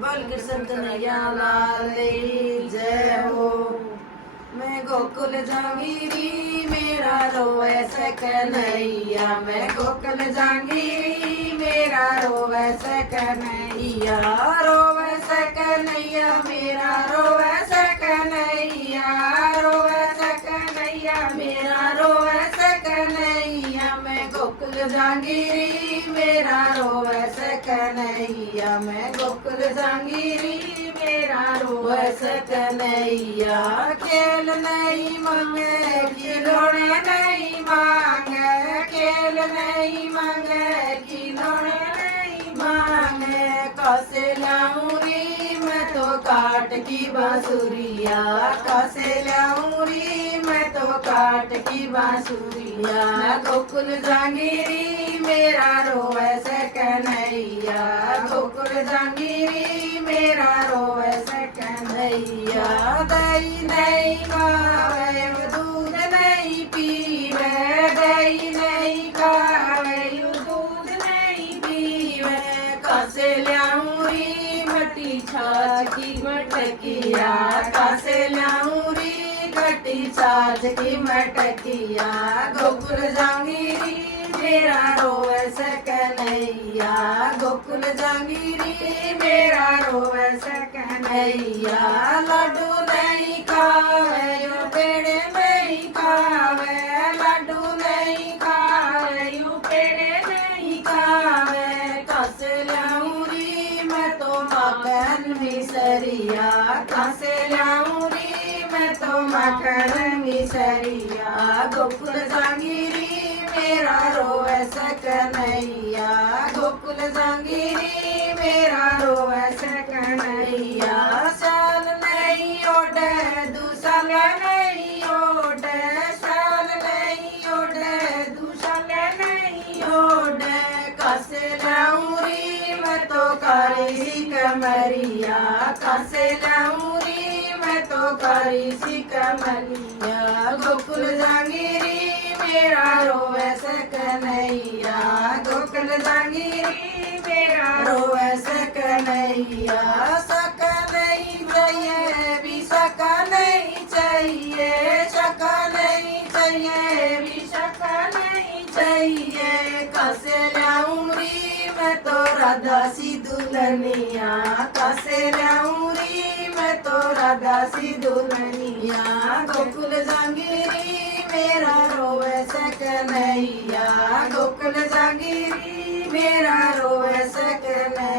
बोल कृष्ण कन्हैया लाल की जय हो। मैं गोकुल जांगीरी मेरा रोवे से कन्हैया, मैं गोकुल जांगीरी मेरा रोवे से कन्हैया, रोवे से कन्हैया मेरा रोवे से कन्हैया, रोवे से कन्हैया मेरा रोवे से कन्हैया। मैं गोकुल जांगीरी मेरा रोवे से कन्हैया, मैं गोकुल जांगीरी मेरा रोवे से कन्हैया। खेल नहीं मांगे खिलौने नहीं मांगे, खेल नहीं मांगे खिलौने नहीं मांगे। कैसे लाऊं री मैं तो काट की बांसुरिया, कैसे लाऊं री मैं तो काट की बांसुरिया। गोकुल जांगीरी मेरा रोवे से कन्हैया, गोकुल जांगीरी मेरा रोवे से कन्हैया। दही नहीं खावे दूध नहीं पीवे, दही नहीं खावे दूध नहीं पीवे। कैसे लाऊं री मटी छाछ की मटकिया, कैसे लाऊं री खट्टी छाछ की मटकिया। गोकुल जांगीरी मेरा रोवे से कन्हैया, गोकुल जांगीरी मेरा रोवे से कन्हैया। लड्डू नहीं खावे यू पेड़े नहीं खावे, लड्डू नहीं खावे यू पेड़े नहीं खावे। कैसे लाऊं री मैं तो माखन मिसरिया, कैसे लाऊं री मैं तो माखन मिसरिया। गोकुल जांगीरी मेरा रोवे से कन्हैया, गोकुल जांगीरी मेरा रोवे से कन्हैया। साल नहीं ओढ़े दूसल नहीं ओढ़े, साल नहीं ओढ़े दूसल नहीं ओढ़े। कैसे लाऊं री मैं तो कारी सी कमरिया, कैसे लाऊं री मैं तो कारी सी कमरिया। गोकुल जांगीरी मेरा रोवे से कन्हैया, गोकुल जांगीरी मेरा रोवे से कन्हैया। सका नहीं चाहिए भी सका नहीं चाहिए, सका नहीं चाहिए भी सका नहीं चाहिए। कैसे लाऊं री मैं तो राधा सी दुल्हनिया, कैसे लाऊं री मैं तो राधा सी दुल्हनिया। गोकुल जांगीरी मेरा रोवे से कन्हैया, गोकुल जांगीरी मेरा रोवे से कन्हैया।